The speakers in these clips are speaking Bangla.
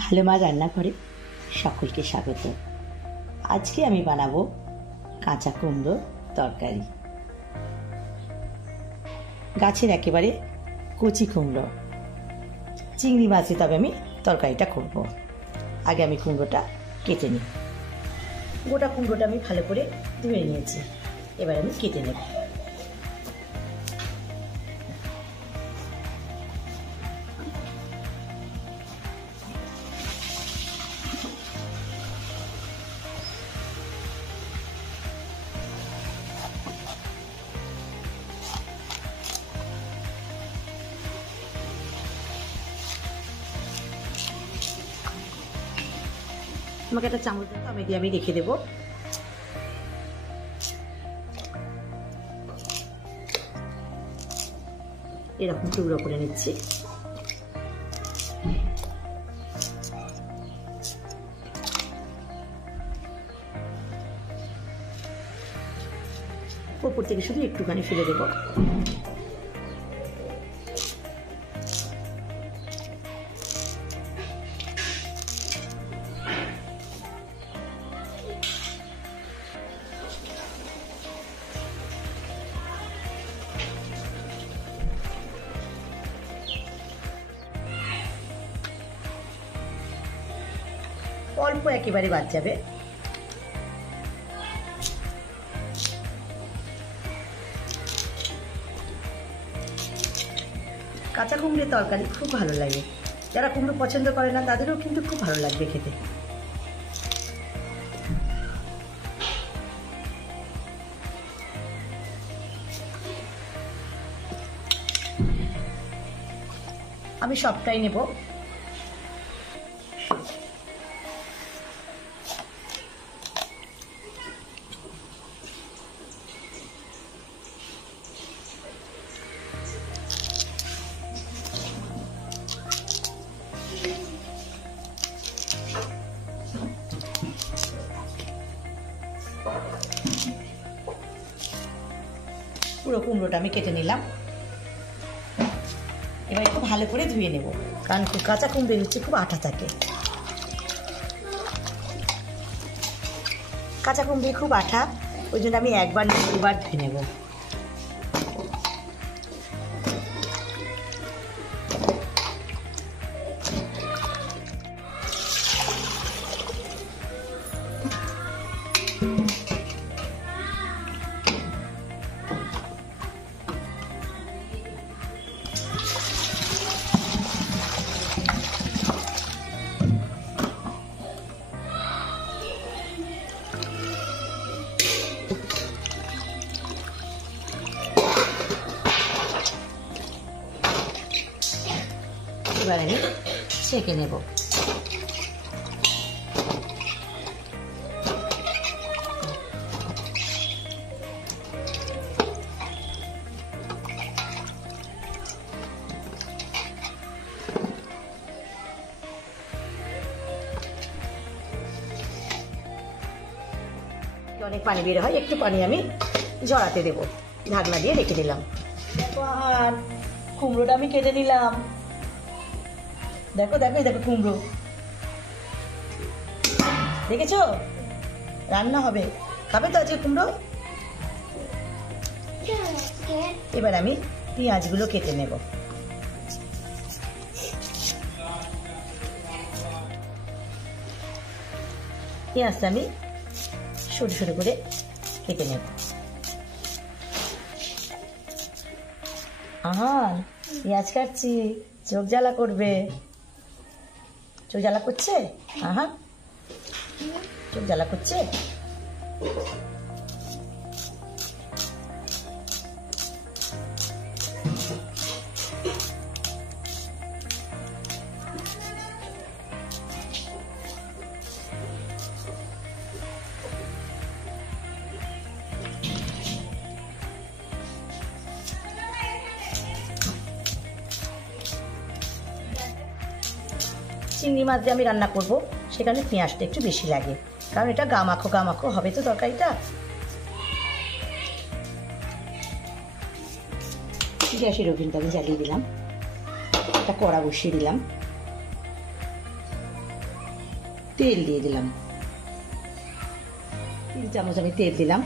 ভালো মা রান্না করে সকলকে স্বাগত। আজকে আমি বানাবো কাঁচা কুমড়ো তরকারি। গাছের একেবারে কচি কুমড়ো, চিংড়ি মাছ দিয়ে তবে আমি তরকারিটা করব। আগে আমি কুমড়োটা কেটে নিই। গোটা কুমড়োটা আমি ভালো করে ধুয়ে নিয়েছি, এবার আমি কেটে নেব। আমাকে একটা চামচ দিতে আমি দিয়ে আমি রেখে দেবো। এরকম টুকরো করে নিচ্ছি। উপর থেকে শুধু একটুখানি ফেলে দেবো। অল্প একেবারে বাদ যাবে। কাঁচা কুমড়োর তরকারি খুব ভালো লাগে। যারা কুমড়ো পছন্দ করে না তাদেরও কিন্তু খুব ভালো লাগবে খেতে। আমি সবটাই নেব। পুরো কুমড়োটা আমি কেটে নিলাম। এবার একটু ভালো করে ধুয়ে নেব, কারণ কাঁচা কুমড়ো হচ্ছে খুব আঠা থাকে। কাঁচা কুমড়ো খুব আঠা, ওই জন্য আমি একবার দুবার ধুয়ে নেব। এবার আমি ছেঁকে নেব। অনেক পানি বের হয়, একটু পানি আমি ঝরাতে দেব। ঢাকনা দিয়ে রেখে দিলাম। আর কুমড়োটা আমি কেটে নিলাম। দেখো দেখো দেখো কুমড়ো দেখেছো? রান্না হবে, খাবে তো আজকে কুমড়ো? এবার আমি পেঁয়াজগুলো কেটে নেব। পেঁয়াজটা আমি ছোটো ছোটো করে কেটে নেব। পেঁয়াজ কাটছি, চোখ জ্বালা করবে। চোখ জ্বালা করছে? চোখ জ্বালা করছে? চিংড়ি মাছ দিয়ে আমি রান্না করব, সেখানে পেঁয়াজটা একটু বেশি লাগে, কারণ এটা গামাখো গামাখো হবে তো তরকারিটা। গ্যাসের ওভেনটা আমি জ্বালিয়ে দিলাম, একটা কড়া বসিয়ে দিলাম। তেল দিয়ে দিলাম, 3 চামচ আমি তেল দিলাম।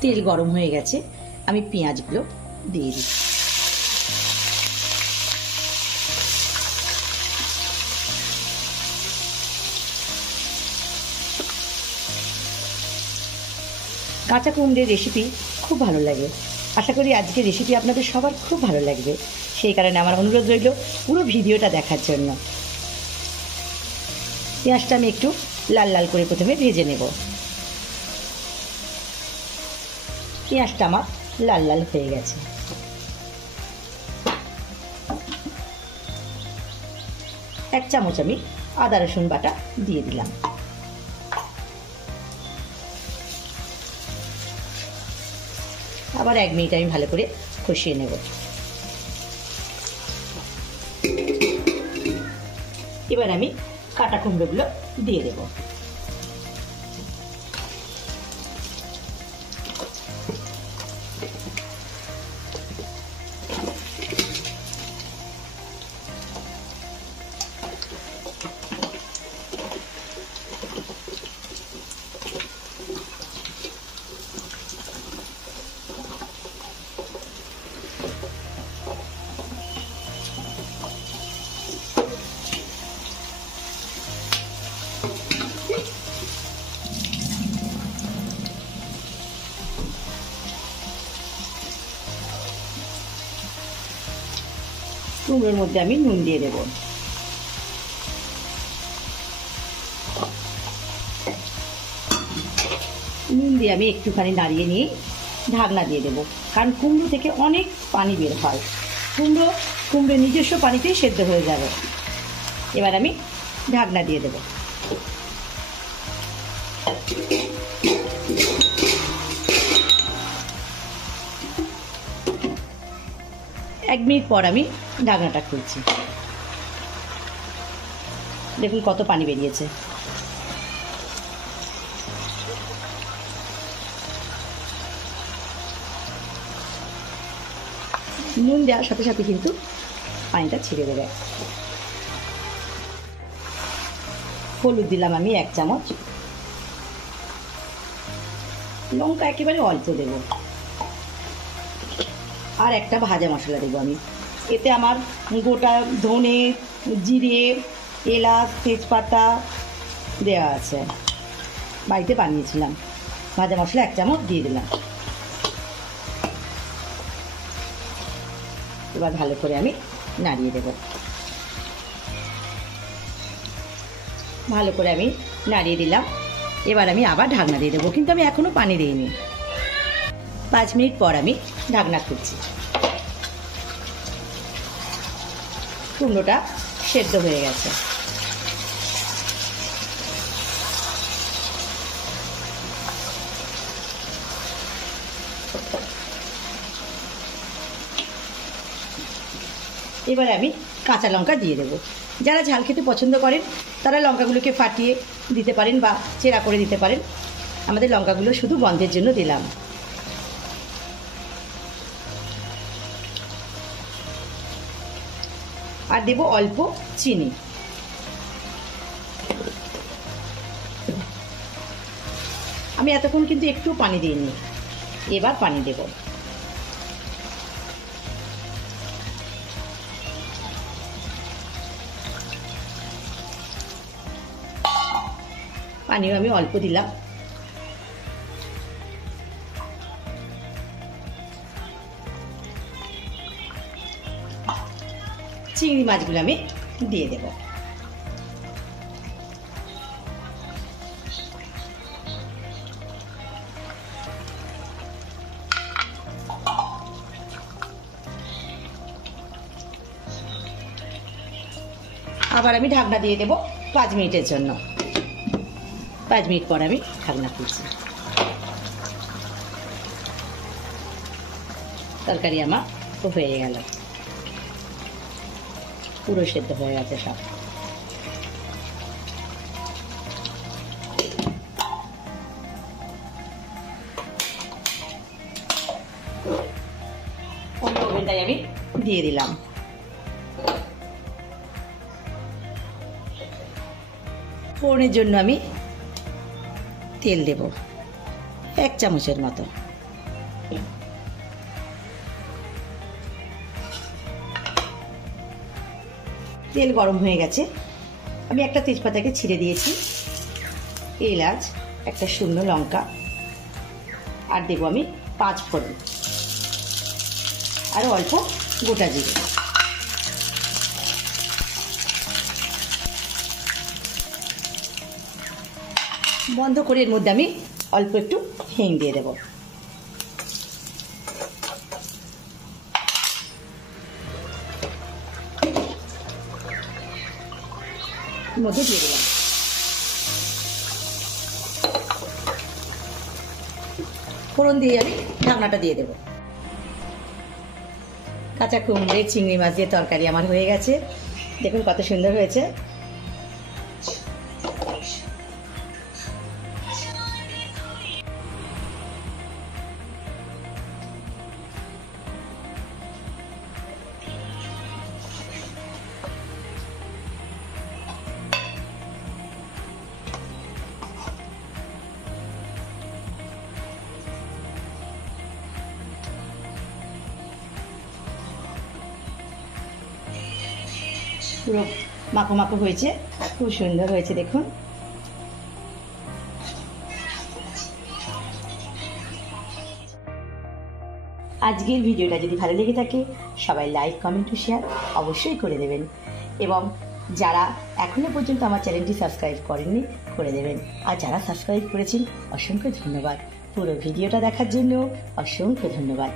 তেল গরম হয়ে গেছে, আমি পেঁয়াজগুলো দিয়ে দিই। কাঁচা কুমড়োর রেসিপি খুব ভালো লাগে। আশা করি আজকের রেসিপি আপনাদের সবার খুব ভালো লাগবে। সেই কারণে আমার অনুরোধ রইল পুরো ভিডিওটা দেখার জন্য। পেঁয়াজটা আমি একটু লাল লাল করে প্রথমে ভেজে নেব। পেঁয়াজটা আমার লাল লাল হয়ে গেছে। এক চামচ আমি আদা রসুন বাটা দিয়ে দিলাম। আবার 1 মিনিট আমি ভালো করে কষিয়ে নেব। এবার আমি কাটা কুমড়োগুলো দিয়ে দেব। কুমড়োর মধ্যে আমি নুন দিয়ে দেব। নুন দিয়ে আমি একটুখানি নাড়িয়ে নিয়ে ঢাকনা দিয়ে দেব, কারণ কুমড়ো থেকে অনেক পানি বের হয়। কুমড়ো নিজস্ব পানিতেই সেদ্ধ হয়ে যাবে। এবার আমি ঢাকনা দিয়ে দেব। 1 মিনিট পর আমি ঢাকনাটা খুলছি। দেখুন কত পানি বেরিয়েছে। নুন দেওয়ার সাথে সাথে কিন্তু পানিটা ছেড়ে দেবে। হলুদ দিলাম আমি 1 চামচ। লঙ্কা একেবারে অল্প দেব। আর একটা ভাজা মশলা দেবো আমি। এতে আমার গোটা ধনে, জিরে, এলাচ, তেজপাতা দেওয়া আছে, বাড়িতে বানিয়েছিলাম। ভাজা মশলা 1 চামচ দিয়ে দিলাম। এবার ভালো করে আমি নাড়িয়ে দেব। ভালো করে আমি নাড়িয়ে দিলাম। এবার আমি আবার ঢাকনা দিয়ে দেবো, কিন্তু আমি এখনো পানি দিইনি। 5 মিনিট পর আমি ঢাকনা খুলছি। কুমড়োটা সেদ্ধ হয়ে গেছে। এবার আমি কাঁচা লঙ্কা দিয়ে দেবো। যারা ঝাল খেতে পছন্দ করেন তারা লঙ্কাগুলোকে ফাটিয়ে দিতে পারেন বা চেরা করে দিতে পারেন। আমাদের লঙ্কাগুলো শুধু গন্ধের জন্য দিলাম। আর দেব অল্প চিনি। আমি এতক্ষণ কিন্তু একটু পানি দিইনি, এবার পানি দেব। পানিও আমি অল্প দিলাম। চিংড়ি মাছগুলো আমি দিয়ে দেব। আবার আমি ঢাকনা দিয়ে দেব 5 মিনিটের জন্য। 5 মিনিট পর আমি ঢাকনা খুলছি। তরকারি আমার হয়ে গেল, পুরো সেদ্ধ হয়ে গেছে সব। ওভেনটাই আমি দিয়ে দিলাম। ফোড়নের জন্য আমি তেল দেব 1 চামচের মতো। তেল গরম হয়ে গেছে, আমি একটা তেজপাতাকে ছিঁড়ে দিয়েছি, এলাচ, একটা শুকনো লঙ্কা, আর দেবো আমি 5 ফোড়ন, আর অল্প গোটা জিরে। বন্ধ করে এর মধ্যে আমি অল্প একটু হিং দিয়ে দেব। মধ্যে দিয়ে দিলাম। ফোড়ন দিয়ে আমি ঢাকনাটা দিয়ে দেব। কাঁচা কুমড়ে চিংড়ি মাছ দিয়ে তরকারি আমার হয়ে গেছে। দেখুন কত সুন্দর হয়েছে। পুরো মাখো মাখো হয়েছে, খুব সুন্দর হয়েছে দেখুন। আজকের ভিডিওটা যদি ভালো লেগে থাকে সবাই লাইক কমেন্ট ও শেয়ার অবশ্যই করে দেবেন, এবং যারা এখনো পর্যন্ত আমার চ্যানেলটি সাবস্ক্রাইব করেননি করে দেবেন, আর যারা সাবস্ক্রাইব করেছেন অসংখ্য ধন্যবাদ। পুরো ভিডিওটা দেখার জন্য অসংখ্য ধন্যবাদ।